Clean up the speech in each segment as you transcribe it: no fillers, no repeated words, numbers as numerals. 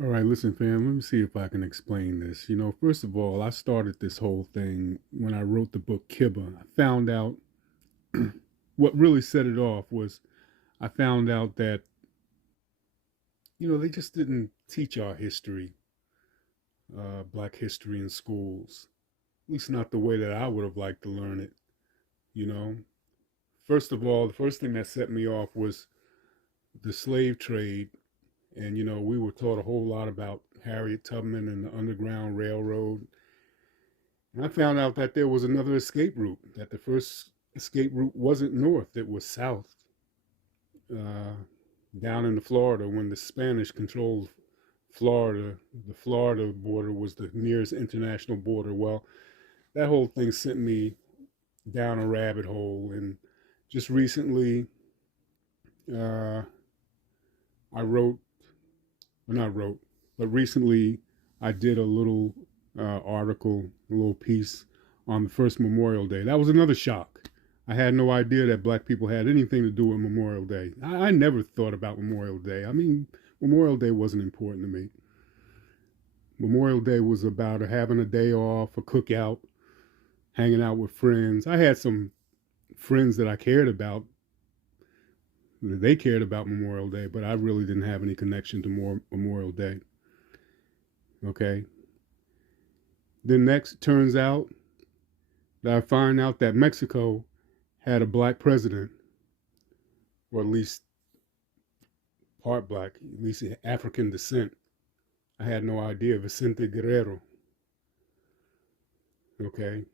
All right, listen, fam, let me see if I can explain this. First of all, I started this whole thing when I wrote the book KIBA. I found out what really set it off was I found out that, they just didn't teach our history, Black history in schools, at least not the way that I would have liked to learn it, you know. First of all, the first thing that set me off was the slave trade. And, we were taught a whole lot about Harriet Tubman and the Underground Railroad. And I found out that there was another escape route, that the first escape route wasn't north, it was south, uh, down into Florida when the Spanish controlled Florida. The Florida border was the nearest international border. Well, that whole thing sent me down a rabbit hole. And just recently, uh, I wrote, or not wrote, but recently I did a little article, a little piece on the first Memorial Day. That was another shock. I had no idea that black people had anything to do with Memorial Day. I never thought about Memorial Day. I mean, Memorial Day wasn't important to me. Memorial Day was about having a day off, a cookout, hanging out with friends. I had some friends that I cared about. They cared about Memorial Day, but I really didn't have any connection to Memorial Day. Okay. Then next turns out that I find out that Mexico had a black president, or at least part black, at least African descent. I had no idea. Vicente Guerrero. Okay.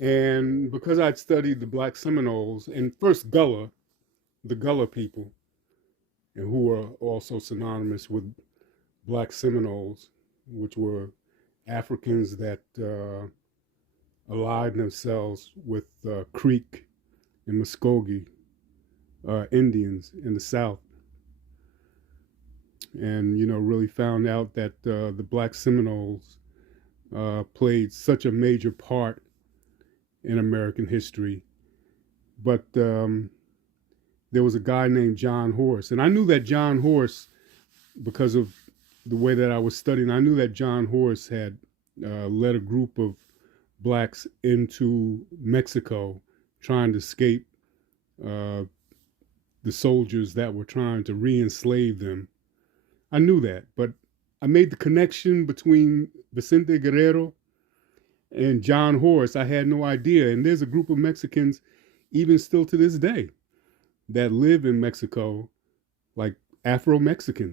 And because I'd studied the black Seminoles and first Gullah, the Gullah people, and who were also synonymous with black Seminoles, which were Africans that allied themselves with Creek and Muskogee Indians in the South, and really found out that the Black Seminoles played such a major part in American history. But there was a guy named John Horse, and I knew that John Horse because of the way that I was studying. I knew that John Horse had led a group of blacks into Mexico, trying to escape uh, the soldiers that were trying to re-enslave them. I knew that, but I made the connection between Vicente Guerrero and John Horse. I had no idea. And there's a group of Mexicans, even still to this day, that live in Mexico, like Afro Mexicans.